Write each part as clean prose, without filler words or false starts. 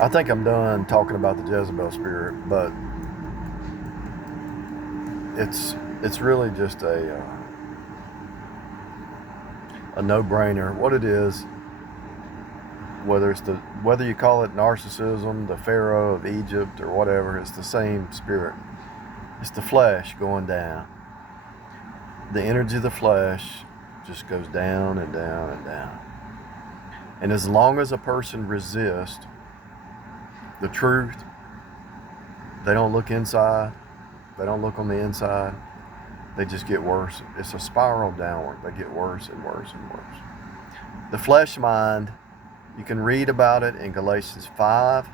I think I'm done talking about the Jezebel spirit, but it's really just a no-brainer. What it is, whether you call it narcissism, the Pharaoh of Egypt, or whatever, it's the same spirit. It's the flesh going down. The energy of the flesh just goes down and down and down. And as long as a person resists the truth, they don't look inside, they don't look on the inside, they just get worse. It's a spiral downward. They get worse and worse and worse. The flesh mind, you can read about it in Galatians 5,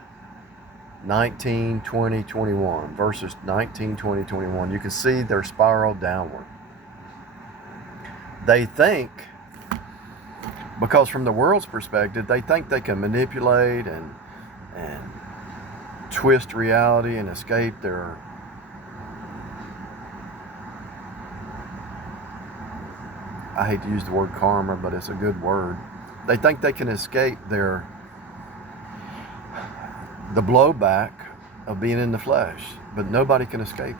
19, 20, 21. Verses 19, 20, 21. You can see their spiral downward. They think, because from the world's perspective, they think they can manipulate and twist reality and escape their I hate to use the word karma, but it's a good word. They think they can escape the blowback of being in the flesh, but nobody can escape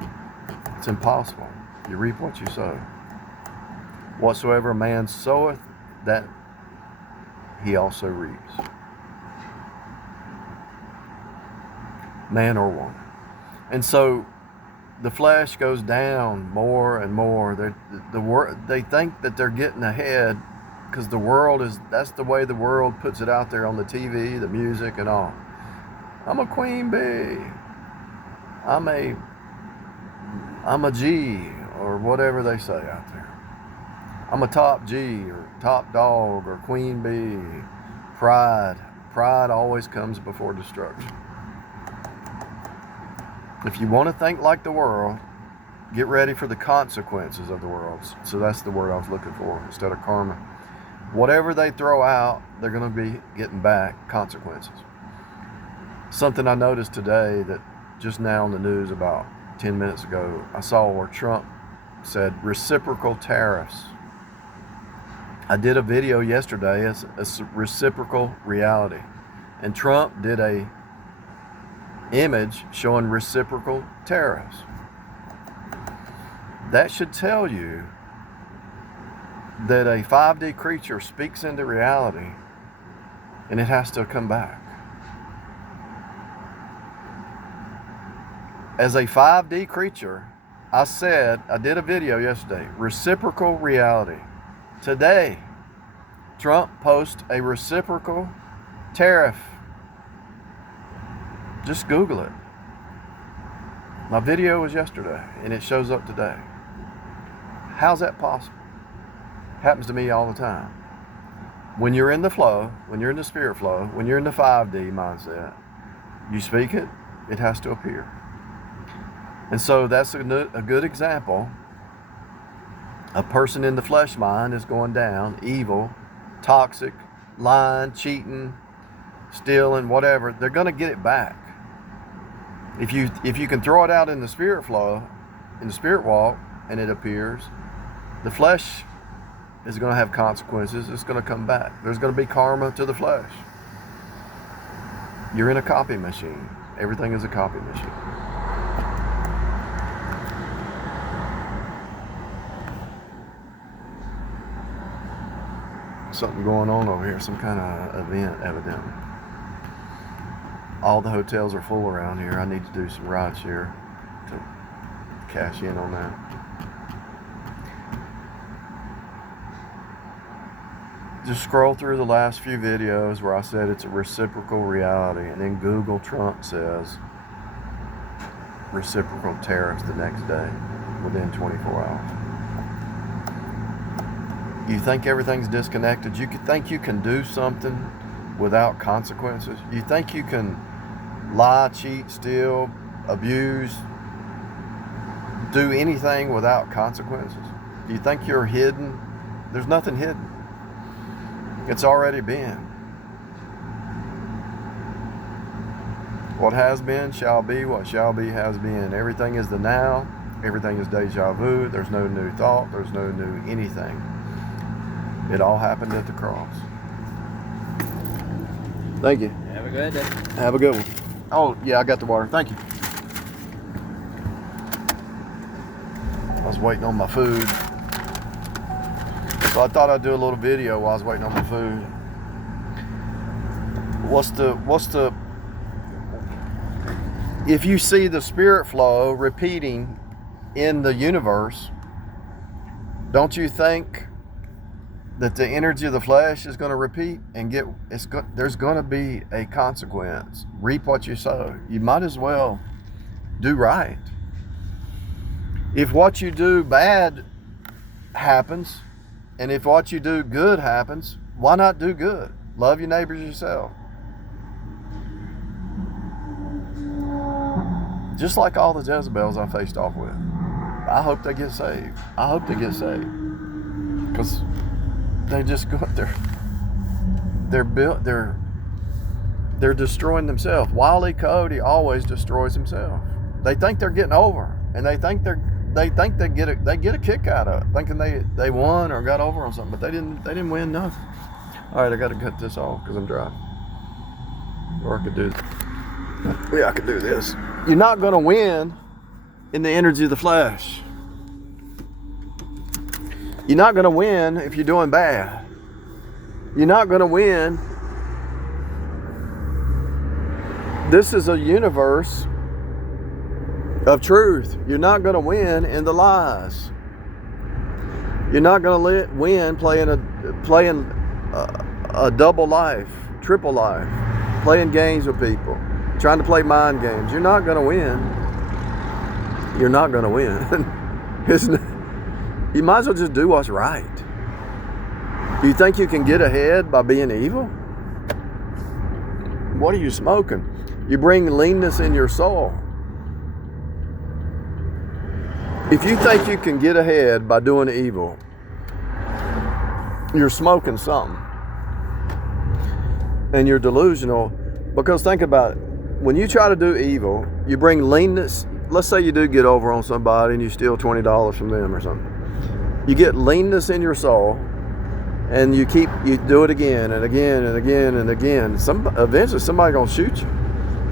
it. It's impossible. You reap what you sow. Whatsoever a man soweth, that he also reaps. Man or woman. And so the flesh goes down more and more. They think that they're getting ahead because that's the way the world puts it out there on the TV, the music and all. I'm a queen bee. I'm a G, or whatever they say out there. I'm a top G, or top dog, or queen bee. Pride always comes before destruction. If you want to think like the world, get ready for the consequences of the world. So that's the word I was looking for instead of karma. Whatever they throw out, they're going to be getting back consequences. Something I noticed today that just now on the news about 10 minutes ago, I saw where Trump said reciprocal tariffs. I did a video yesterday as a reciprocal reality. And Trump did a image showing reciprocal tariffs. That should tell you that a 5D creature speaks into reality and it has to come back. As a 5D creature, I did a video yesterday, reciprocal reality. Today, Trump posts a reciprocal tariff. Just Google it. My video was yesterday and it shows up today. How's that possible? Happens to me all the time. When you're in the flow, when you're in the spirit flow, when you're in the 5D mindset, you speak it, it has to appear. And so that's a good example. A person in the flesh mind is going down, evil, toxic, lying, cheating, stealing, whatever. They're going to get it back. If you can throw it out in the spirit flow, in the spirit walk, and it appears, the flesh is going to have consequences. It's going to come back. There's going to be karma to the flesh. You're in a copy machine. Everything is a copy machine. Something going on over here, some kind of event, evidently. All the hotels are full around here. I need to do some rides here to cash in on that. Just scroll through the last few videos where I said it's a reciprocal reality, and then Google Trump says reciprocal tariffs the next day within 24 hours. You think everything's disconnected? You think you can do something without consequences? You think you can lie, cheat, steal, abuse, do anything without consequences? Do you think you're hidden? There's nothing hidden. It's already been. What has been shall be, what shall be has been. Everything is the now, everything is deja vu. There's no new thought, there's no new anything. It all happened at the cross. Thank you. Have a good day. Have a good one. Oh, yeah, I got the water. Thank you. I was waiting on my food. So I thought I'd do a little video while I was waiting on my food. If you see the spirit flow repeating in the universe, don't you think that the energy of the flesh is going to repeat and there's going to be a consequence? Reap what you sow. You might as well do right. If what you do bad happens, and if what you do good happens, why not do good? Love your neighbors yourself. Just like all the Jezebels I faced off with. I hope they get saved. I hope they get saved. Because they just go, they're destroying themselves. Wile E. Coyote always destroys himself. They think they're getting over, and they think they get a kick out of it, thinking they won or got over on something, but they didn't win nothing. All right, I got to cut this off because I'm driving. Or I could do, I could do this. You're not going to win in the energy of the flesh. You're not going to win if you're doing bad. You're not going to win. This is a universe of truth. You're not going to win in the lies. You're not going to win playing a double life, triple life, playing games with people, trying to play mind games. You're not going to win. You're not going to win. You might as well just do what's right. Do you think you can get ahead by being evil? What are you smoking? You bring leanness in your soul. If you think you can get ahead by doing evil, you're smoking something. And you're delusional. Because think about it. When you try to do evil, you bring leanness. Let's say you do get over on somebody and you steal $20 from them or something. You get leanness in your soul, and you do it again and again and again and again. Eventually somebody's gonna shoot you,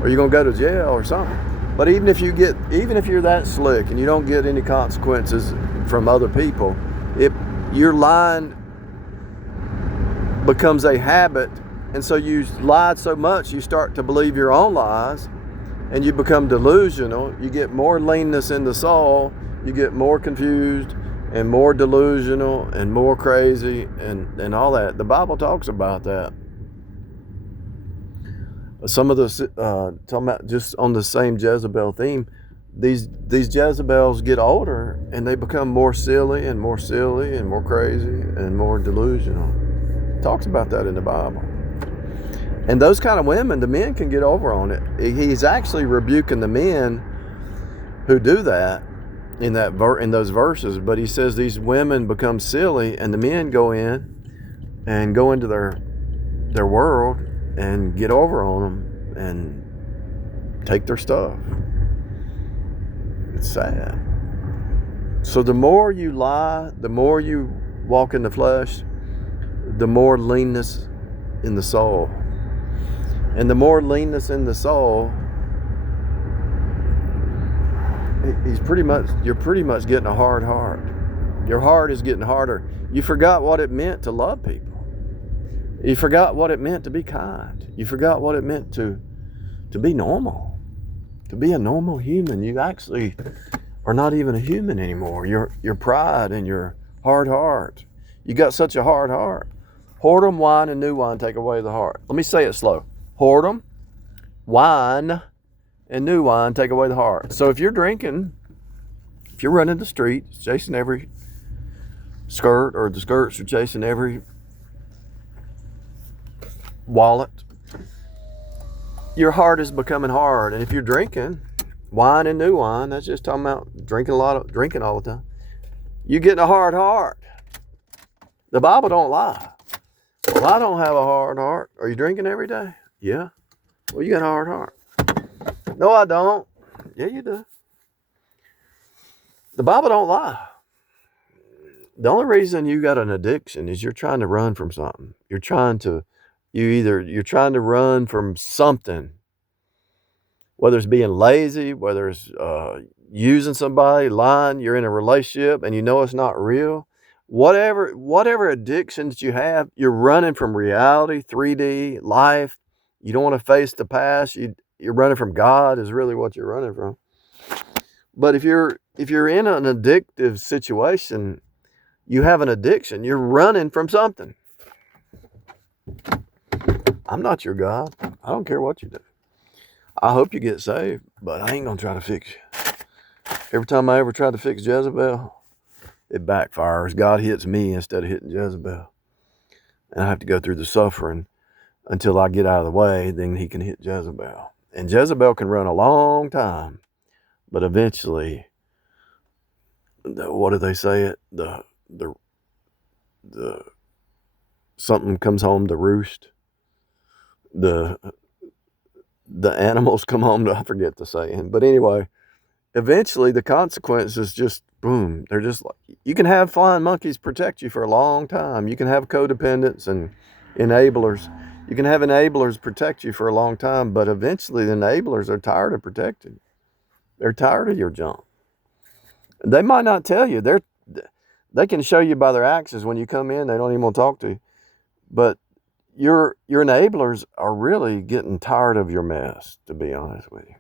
or you're gonna go to jail or something. But even if you're that slick and you don't get any consequences from other people, if your lying becomes a habit, and so you lied so much you start to believe your own lies, and you become delusional. You get more leanness in the soul. You get more confused and more delusional and more crazy and all that. The Bible talks about that. Some of the talking about just on the same Jezebel theme, these Jezebels get older and they become more silly and more crazy and more delusional. It talks about that in the Bible. And those kind of women, the men can get over on it. He's actually rebuking the men who do that in those verses, but he says these women become silly and the men go into their world and get over on them and take their stuff. It's sad. So the more you lie, the more you walk in the flesh, the more leanness in the soul. And the more leanness in the soul, you're pretty much getting a hard heart. Your heart is getting harder. You forgot what it meant to love people. You forgot what it meant to be kind. You forgot what it meant to be normal. To be a normal human. You actually are not even a human anymore. Your pride and your hard heart. You got such a hard heart. Whoredom, wine, and new wine take away the heart. Let me say it slow. Whoredom, wine, and new wine take away the heart. So if you're drinking, if you're running the streets, chasing every skirt, or the skirts are chasing every wallet, your heart is becoming hard. And if you're drinking wine and new wine, that's just talking about drinking all the time, you're getting a hard heart. The Bible don't lie. Well, I don't have a hard heart. Are you drinking every day? Yeah. Well, you got a hard heart. No, I don't. Yeah, you do. The Bible don't lie. The only reason you got an addiction is you're trying to run from something. You're trying to You're trying to run from something, whether it's being lazy, whether it's using somebody, lying, you're in a relationship and you know it's not real. Whatever addictions you have, you're running from reality, 3D, life. You don't want to face the past. You're running from God is really what you're running from. But if you're in an addictive situation, you have an addiction. You're running from something. I'm not your God. I don't care what you do. I hope you get saved, but I ain't going to try to fix you. Every time I ever tried to fix Jezebel, it backfires. God hits me instead of hitting Jezebel. And I have to go through the suffering until I get out of the way, then he can hit Jezebel. And Jezebel can run a long time, but eventually, what do they say it? The something comes home to roost. The animals come home to, I forget the saying. But anyway, eventually the consequences just boom. They're just like, you can have flying monkeys protect you for a long time. You can have codependents and enablers. You can have enablers protect you for a long time, but eventually the enablers are tired of protecting. They're tired of your junk. They might not tell you. They can show you by their actions when you come in. They don't even want to talk to you. But your enablers are really getting tired of your mess, to be honest with you.